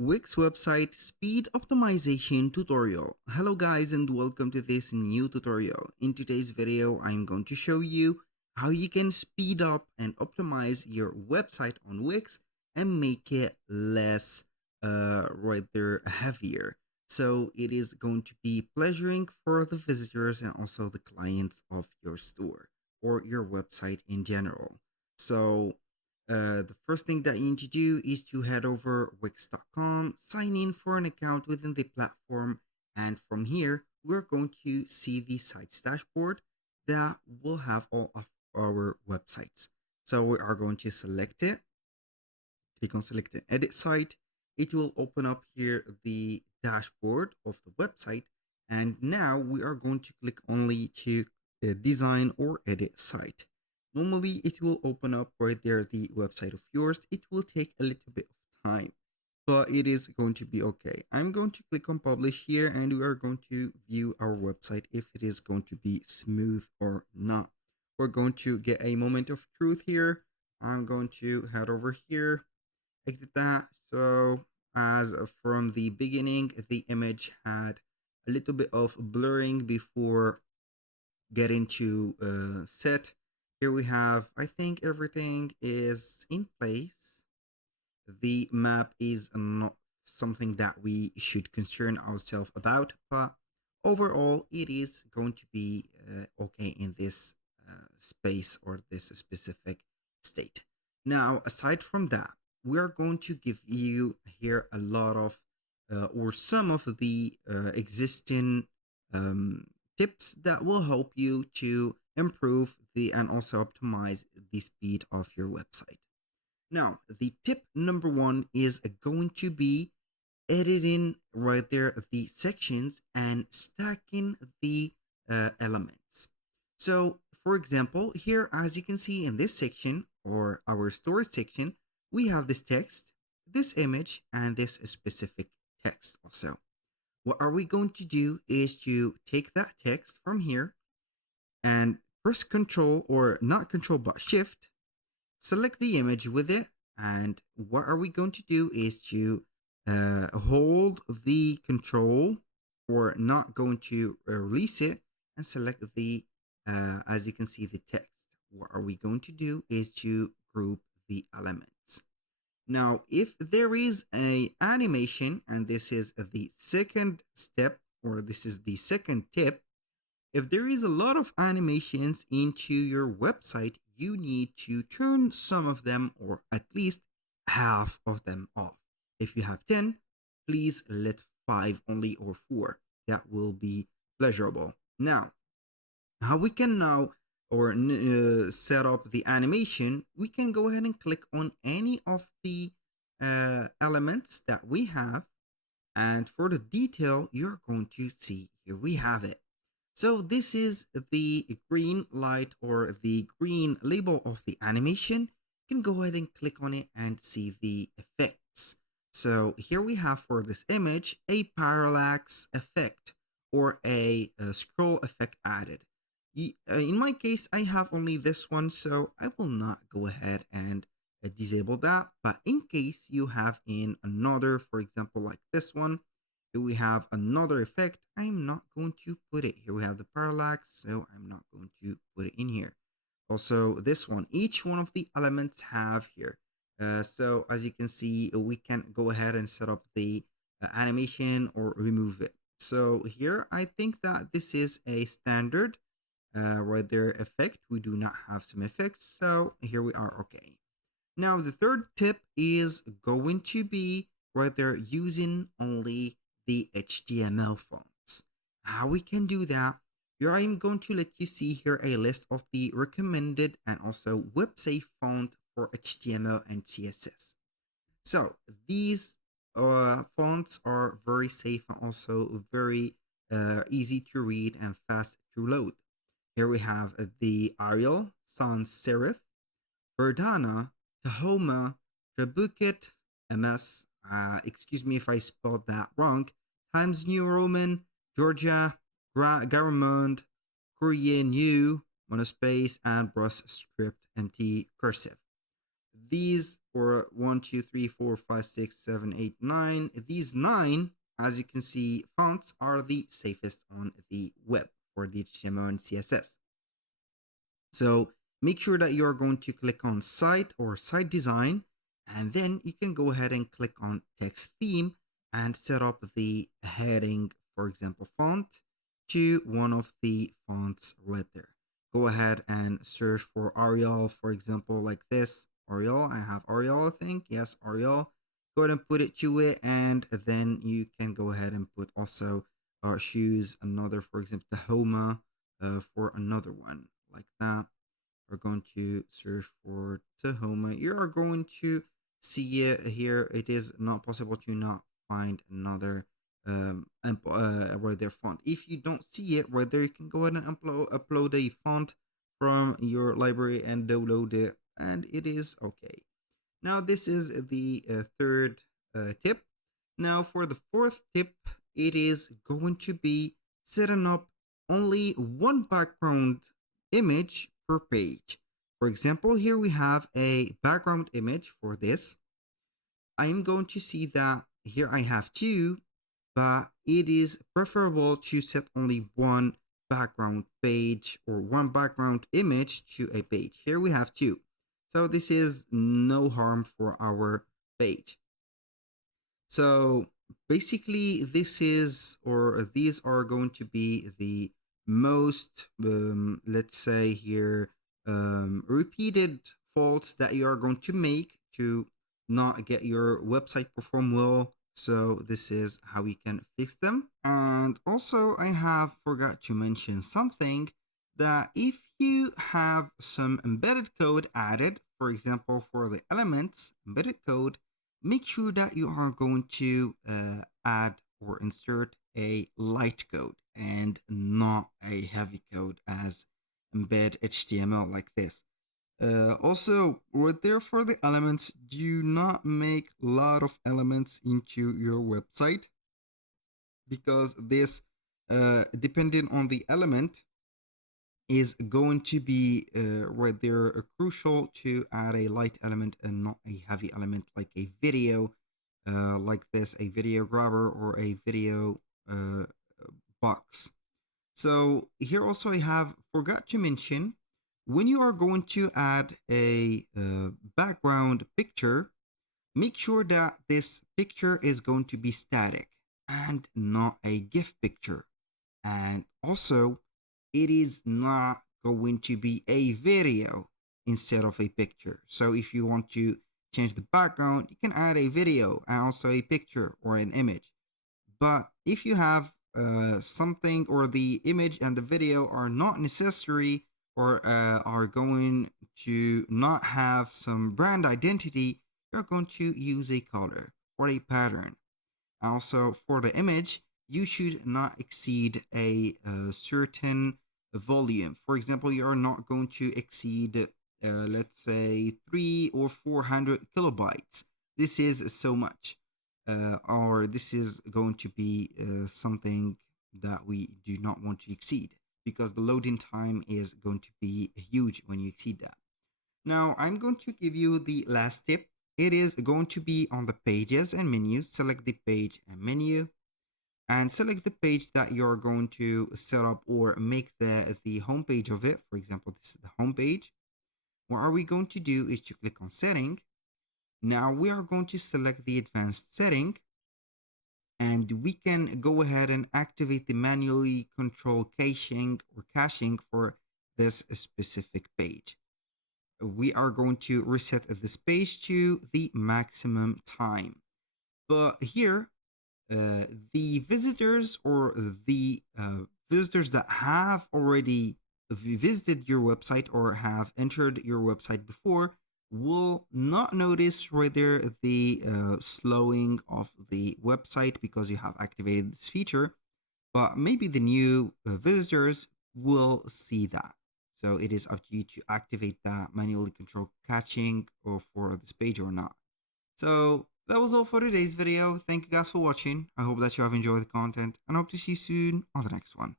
Wix website speed optimization tutorial. Hello guys and welcome to this new tutorial. In today's video, I'm going to show you how you can speed up and optimize your website on Wix and make it less right there heavier. So it is going to be pleasuring for the visitors and also the clients of your store or your website in general. So the first thing that you need to do is to head over wix.com, sign in for an account within the platform, and from here, we're going to see the site's dashboard that will have all of our websites. So we are going to select it, click on select and edit site. It will open up here the dashboard of the website, and now we are going to click only to design or edit site. Normally it will open up right there the website of yours. It will take a little bit of time, but it is going to be okay. I'm going to click on publish here, and we are going to view our website if it is going to be smooth or not. We're going to get a moment of truth here. I'm going to head over here, exit that. So as from the beginning, the image had a little bit of blurring before getting to set. Here we have, I think everything is in place. The map is not something that we should concern ourselves about, but overall it is going to be okay in this space or this specific state. Now, aside from that, we are going to give you here a lot of or some of the existing um, tips that will help you to improve the and also optimize the speed of your website. Now, the tip number one is going to be editing right there the sections and stacking the elements. So, for example, here, as you can see in this section or our storage section, we have this text, this image, and this specific text also. What are we going to do is to take that text from here and press Control, or not Control but Shift, select the image with it, and what are we going to do is to hold the control, or not going to release it, and select the as you can see the text. What are we going to do is to group the elements. Now if there is a animation, and this is the second step, or this is the second tip, if there is a lot of animations into your website, you need to turn some of them, or at least half of them, off. If you have 10, please let 5 only, or 4. That will be pleasurable. Now, how we can now or set up the animation, we can go ahead and click on any of the elements that we have. And for the detail, you're going to see here we have it. So this is the green light or the green label of the animation. You can go ahead and click on it and see the effects. So here we have for this image a parallax effect, or a scroll effect added. In my case, I have only this one, so I will not go ahead and disable that. But in case you have in another, for example, like this one, here we have another effect. I'm not going to put it here. We have the parallax, so I'm not going to put it in here. Also, this one, each one of the elements have here. So as you can see, we can go ahead and set up the animation or remove it. So here, I think that this is a standard right there effect. We do not have some effects, so here we are okay. Now the third tip is going to be right there using only the HTML fonts. How we can do that? Here I'm going to let you see here a list of the recommended and also web safe font for HTML and CSS. So these fonts are very safe and also very easy to read and fast to load. Here we have the Arial, Sans Serif, Verdana, Tahoma, Trabuket, MS, excuse me if I spelled that wrong, Times New Roman, Georgia, Garamond, Courier New, Monospace, and Brush Script MT Cursive. these or 1, 2, 3, 4, 5, 6, 7, 8, 9, these 9, as you can see, fonts are the safest on the web for the HTML and CSS. So make sure that you are going to click on site or site design, and then you can go ahead and click on text theme and set up the heading, for example, font to one of the fonts right there. Go ahead and search for Arial, for example, like this. Arial, I have Arial, I think. Yes, Arial. Go ahead and put it to it, and then you can go ahead and put also choose another, for example, Tahoma for another one like that. We're going to search for Tahoma. You are going to see it here. It is not possible to not find another right there font. If you don't see it right there, you can go ahead and upload a font from your library and download it, and it is okay. Now this is the third tip. Now for the fourth tip, it is going to be setting up only one background image per page. For example, here we have a background image for this. I am going to see that here I have two, but it is preferable to set only one background page or one background image to a page. Here we have two. So this is no harm for our page. So basically this is, or these are going to be the most, let's say here, repeated faults that you are going to make to not get your website perform well. So this is how you can fix them. And also I have forgot to mention something, that if you have some embedded code added, for example, for the elements embedded code, make sure that you are going to add or insert a light code and not a heavy code as embed HTML like this. Also, right there for the elements, do not make a lot of elements into your website, because this, depending on the element, is going to be right there crucial to add a light element and not a heavy element like a video, like this, a video grabber or a video box. So here also I have forgot to mention, when you are going to add a background picture, make sure that this picture is going to be static and not a GIF picture. And also, it is not going to be a video instead of a picture. So if you want to change the background, you can add a video and also a picture or an image. But if you have something, or the image and the video are not necessary, or are going to not have some brand identity, you're going to use a color or a pattern. Also, for the image, you should not exceed a certain volume. For example, you are not going to exceed, let's say, 300 or 400 kilobytes. This is so much. Or this is going to be something that we do not want to exceed, because the loading time is going to be huge when you exceed that. Now, I'm going to give you the last tip. It is going to be on the pages and menus. Select the page and menu, and select the page that you're going to set up or make the home page of it. For example, this is the home page. What are we going to do is to click on setting. Now we are going to select the advanced setting, and we can go ahead and activate the manually control caching for this specific page. We are going to reset this page to the maximum time. But here, the visitors, or the visitors that have already visited your website or have entered your website before, will not notice right there the slowing of the website, because you have activated this feature. But maybe the new visitors will see that. So it is up to you to activate that manually control caching or for this page or not. So that was all for today's video. Thank you guys for watching. I hope that you have enjoyed the content, and I hope to see you soon on the next one.